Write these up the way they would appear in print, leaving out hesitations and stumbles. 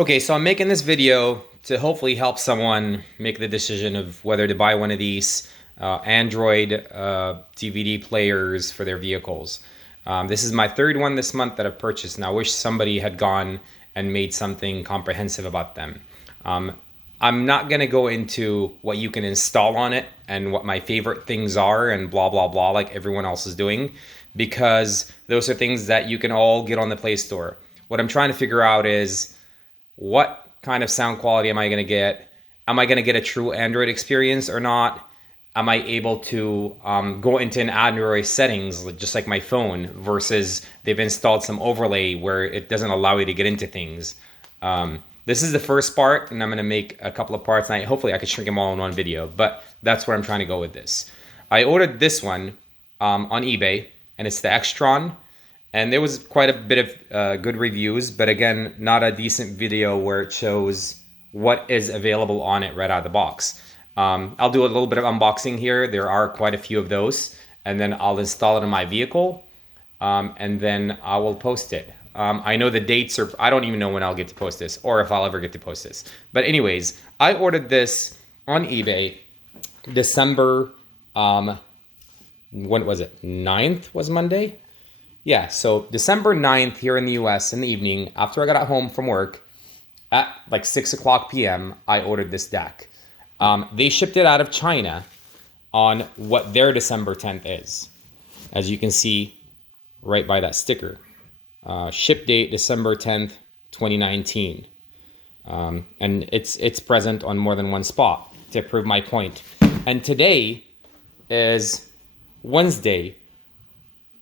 Okay, so I'm making this video to hopefully help someone make the decision of whether to buy one of these Android DVD players for their vehicles. This is my third one this month that I've purchased, and I wish somebody had gone and made something comprehensive about them. I'm not going to go into what you can install on it and what my favorite things are and blah, blah, blah, like everyone else is doing, because those are things that you can all get on the Play Store. What I'm trying to figure out is, what kind of sound quality am I going to get? Am I going to get a true Android experience or not? Am I able to go into an Android settings, just like my phone, versus they've installed some overlay where it doesn't allow you to get into things? This is the first part, and I'm going to make a couple of parts, and hopefully I can shrink them all in one video, but that's where I'm trying to go with this. I ordered this one on eBay, and it's the XTRON. And there was quite a bit of good reviews, but again, not a decent video where it shows what is available on it right out of the box. I'll do a little bit of unboxing here. There are quite a few of those. And then I'll install it in my vehicle. And then I will post it. I know the dates are, I don't even know when I'll get to post this or if I'll ever get to post this. But anyways, I ordered this on eBay December, when was it? 9th was Monday? Yeah, so December 9th here in the US in the evening, after I got home from work, at like 6 o'clock p.m., I ordered this deck. They shipped it out of China on what their December 10th is, as you can see right by that sticker. Ship date December 10th, 2019. And it's present on more than one spot to prove my point. And today is Wednesday,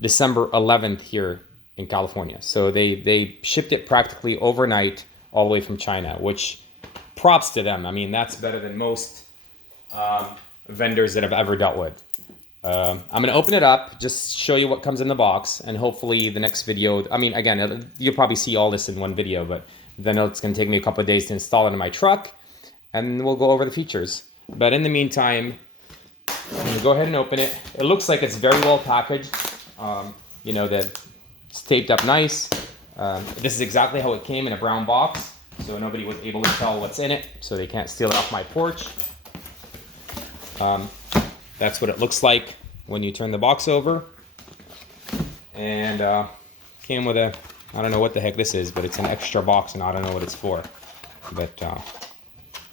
December 11th here in California. So they shipped it practically overnight all the way from China, which props to them. I mean, that's better than most vendors that I've ever dealt with. I'm going to open it up, just show you what comes in the box, and hopefully the next video, I mean, again, you'll probably see all this in one video, but then it's going to take me a couple of days to install it in my truck, and we'll go over the features. But in the meantime, I'm going to go ahead and open it. It looks like it's very well packaged. You know, that it's taped up nice. This is exactly how it came, in a brown box, so nobody was able to tell what's in it, so they can't steal it off my porch. That's what it looks like when you turn the box over. And came with a, I don't know what the heck this is, but it's an extra box, and I don't know what it's for. But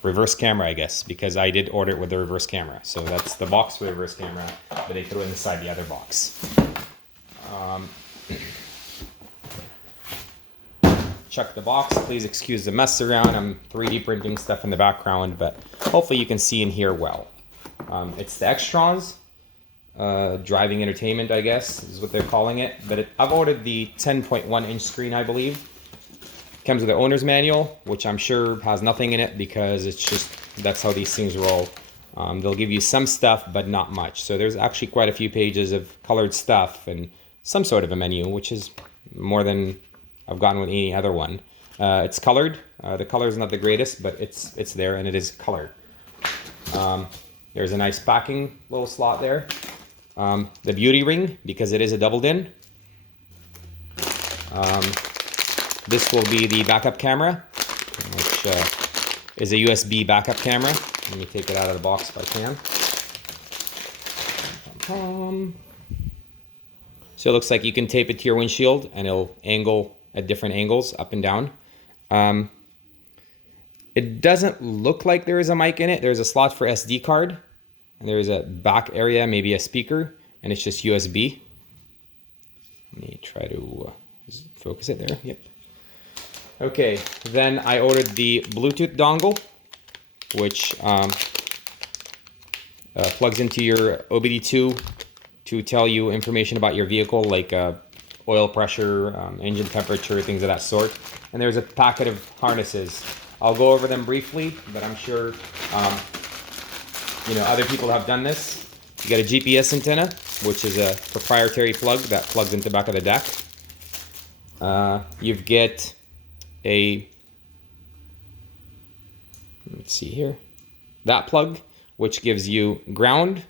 reverse camera, I guess, because I did order it with the reverse camera. So that's the box with the reverse camera, but they threw it inside the other box. Check the box. Please excuse the mess around. I'm 3D printing stuff in the background, but hopefully you can see and hear well. It's the XTRONS driving entertainment, I guess, is what they're calling it. But I've ordered the 10.1 inch screen, I believe. Comes with the owner's manual, which I'm sure has nothing in it because it's just, that's how these things roll. They'll give you some stuff, but not much. So there's actually quite a few pages of colored stuff and some sort of a menu, which is more than I've gotten with any other one. It's colored. The color is not the greatest, but it's there, and it is colored. There's a nice packing little slot there. The beauty ring, because it is a double DIN. This will be the backup camera, which is a USB backup camera. Let me take it out of the box if I can. So it looks like you can tape it to your windshield, and it'll angle at different angles, up and down. It doesn't look like there is a mic in it. There's a slot for SD card, and there's a back area, maybe a speaker, and it's just USB. Let me try to focus it there. Yep. Okay, then I ordered the Bluetooth dongle, which plugs into your OBD2 to tell you information about your vehicle, like oil pressure, engine temperature, things of that sort. And there's a packet of harnesses. I'll go over them briefly, but I'm sure you know, other people have done this. You got a GPS antenna, which is a proprietary plug that plugs into the back of the deck. You get a, let's see here, that plug, which gives you ground,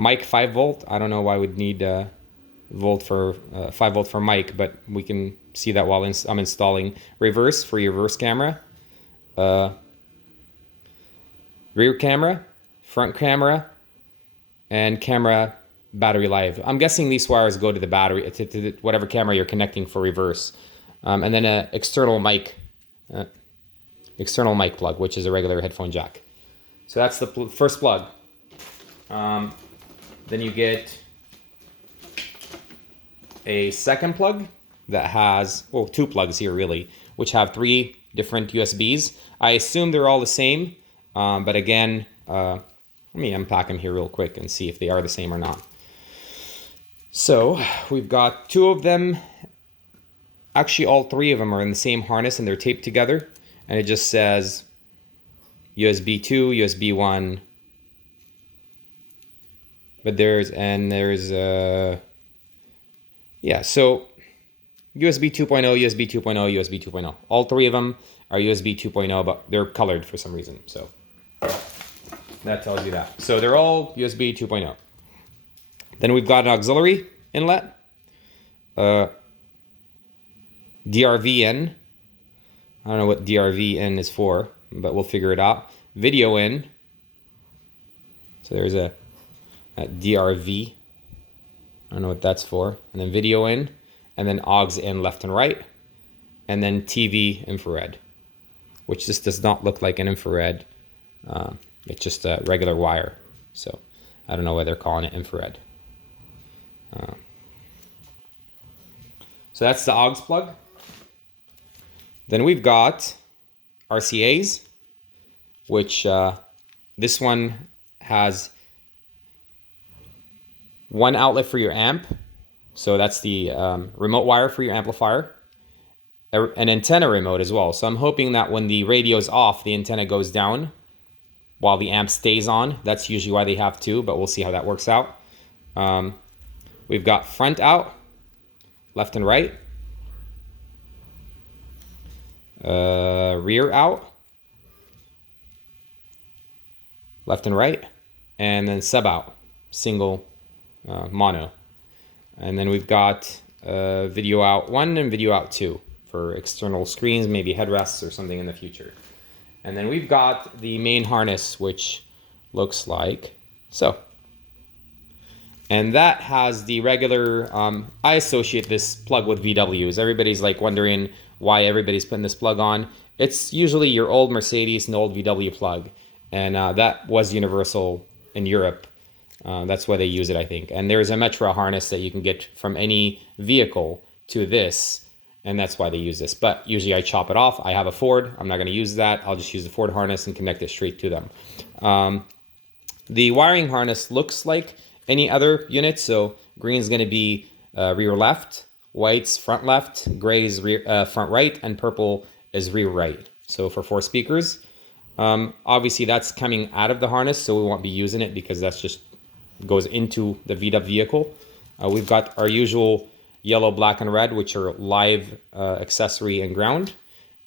mic 5 volt. I don't know why I would need volt for 5 volt for mic, but we can see that while I'm installing. Reverse for your reverse camera, rear camera, front camera, and camera battery live. I'm guessing these wires go to the battery, to whatever camera you're connecting for reverse. And then an external mic plug, which is a regular headphone jack. So that's the first plug. Then you get a second plug that has, well, 2 plugs here really, which have 3 different USBs. I assume they're all the same, but again, let me unpack them here real quick and see if they are the same or not. So we've got 2 of them. Actually, all 3 of them are in the same harness and they're taped together. And it just says USB 2, USB 1. But there's yeah, so USB 2.0, USB 2.0, USB 2.0. All 3 of them are USB 2.0, but they're colored for some reason. So that tells you that. So they're all USB 2.0. Then we've got an auxiliary inlet, DRV in. I don't know what DRV in is for, but we'll figure it out. Video in. So there's a DRV. I don't know what that's for. And then video in, and then aux in left and right, and then TV infrared, which just does not look like an infrared. It's just a regular wire. So I don't know why they're calling it infrared. So that's the aux plug. Then we've got RCAs, which this one has 1 outlet for your amp. So that's the remote wire for your amplifier. An antenna remote as well. So I'm hoping that when the radio's off, the antenna goes down while the amp stays on. That's usually why they have 2, but we'll see how that works out. We've got front out, left and right. Rear out, left and right. And then sub out, single mono. And then we've got video out 1 and video out 2 for external screens, maybe headrests or something in the future. And then we've got the main harness, which looks like so. And that has the regular, I associate this plug with VWs. Everybody's like wondering why everybody's putting this plug on. It's usually your old Mercedes and old VW plug. And that was universal in Europe. That's why they use it, I think. And there's a Metra harness that you can get from any vehicle to this, and that's why they use this. But usually I chop it off. I have a Ford. I'm not going to use that. I'll just use the Ford harness and connect it straight to them. The wiring harness looks like any other unit. So green is going to be rear left, white's front left, gray is front right, and purple is rear right. So for 4 speakers. Obviously that's coming out of the harness, so we won't be using it because that's just goes into the VW vehicle. We've got our usual yellow, black, and red, which are live, accessory, and ground.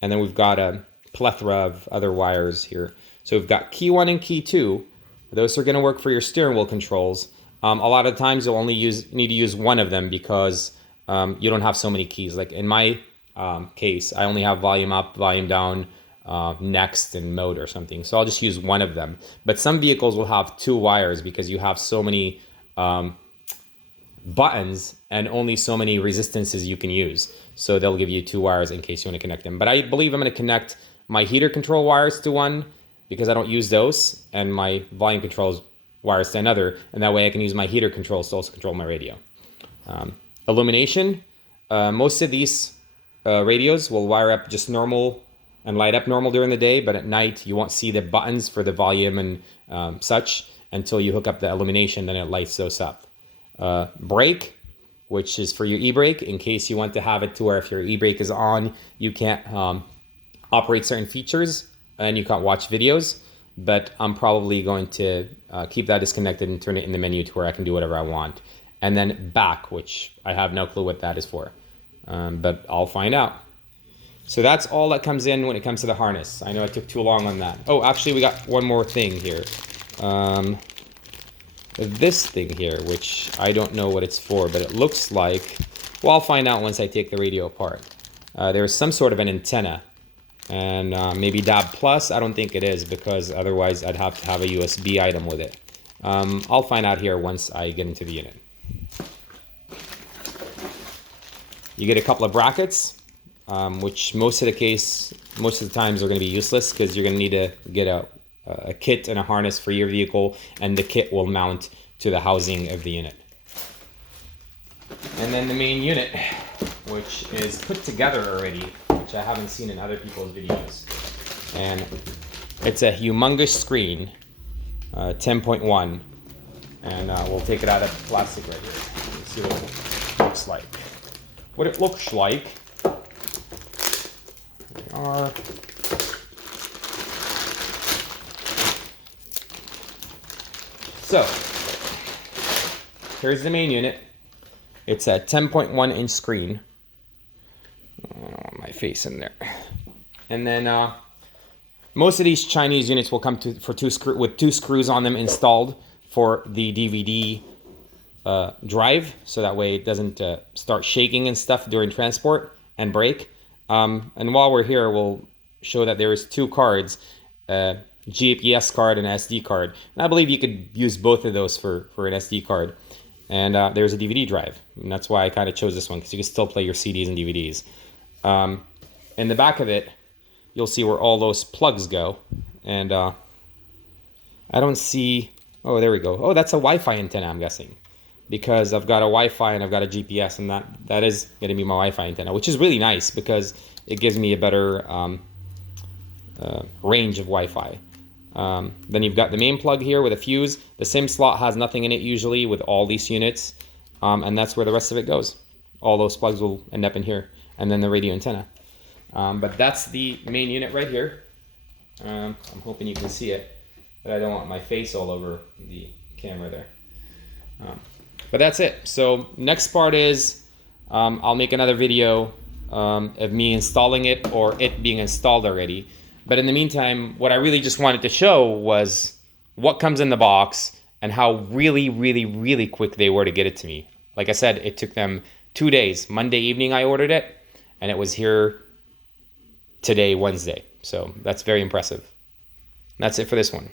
And then we've got a plethora of other wires here. So we've got key 1 and key 2. Those are going to work for your steering wheel controls. A lot of times you'll only need to use 1 of them because you don't have so many keys. Like in my case, I only have volume up, volume down, next, and mode or something. So I'll just use 1 of them. But some vehicles will have 2 wires because you have so many buttons and only so many resistances you can use. So they'll give you 2 wires in case you want to connect them. But I believe I'm going to connect my heater control wires to 1 because I don't use those, and my volume controls wires to another, and that way I can use my heater controls to also control my radio. Illumination, most of these radios will wire up just normal and light up normal during the day, but at night you won't see the buttons for the volume and such until you hook up the illumination, then it lights those up. Brake, which is for your e-brake, in case you want to have it to where if your e-brake is on, you can't operate certain features and you can't watch videos, but I'm probably going to keep that disconnected and turn it in the menu to where I can do whatever I want. And then back, which I have no clue what that is for, but I'll find out. So that's all that comes in when it comes to the harness. I know I took too long on that. Oh, actually we got one more thing here. this thing here, which I don't know what it's for, but it looks like, well, I'll find out once I take the radio apart. There's some sort of an antenna, and maybe DAB+, I don't think it is, because otherwise I'd have to have a USB item with it. I'll find out here once I get into the unit. You get a couple of brackets, which most of the times are going to be useless, because you're going to need to get a kit and a harness for your vehicle, and the kit will mount to the housing of the unit. And then the main unit, which is put together already, which I haven't seen in other people's videos. And it's a humongous screen, 10.1, and we'll take it out of plastic right here. Let's see what it looks like. What it looks like, here we are. So, here's the main unit. It's a 10.1 inch screen. I don't want my face in there. And then most of these Chinese units will come with two screws on them installed for the DVD drive, so that way it doesn't start shaking and stuff during transport and break. And while we're here, we'll show that there is two cards, GPS card and SD card. And I believe you could use both of those for an SD card. And there's a DVD drive, and that's why I kind of chose this one, because you can still play your CDs and DVDs. In the back of it, you'll see where all those plugs go. And I don't see, oh, there we go. Oh, that's a Wi-Fi antenna, I'm guessing, because I've got a Wi-Fi and I've got a GPS, and that is going to be my Wi-Fi antenna, which is really nice because it gives me a better range of Wi-Fi. Then you've got the main plug here with a fuse. The SIM slot has nothing in it usually with all these units, and that's where the rest of it goes. All those plugs will end up in here, and then the radio antenna. But that's the main unit right here. I'm hoping you can see it, but I don't want my face all over the camera there. But that's it. So next part is I'll make another video of me installing it or it being installed already. But in the meantime, what I really just wanted to show was what comes in the box and how really, really, really quick they were to get it to me. Like I said, it took them 2 days. Monday evening I ordered it, and it was here today, Wednesday. So that's very impressive. That's it for this one.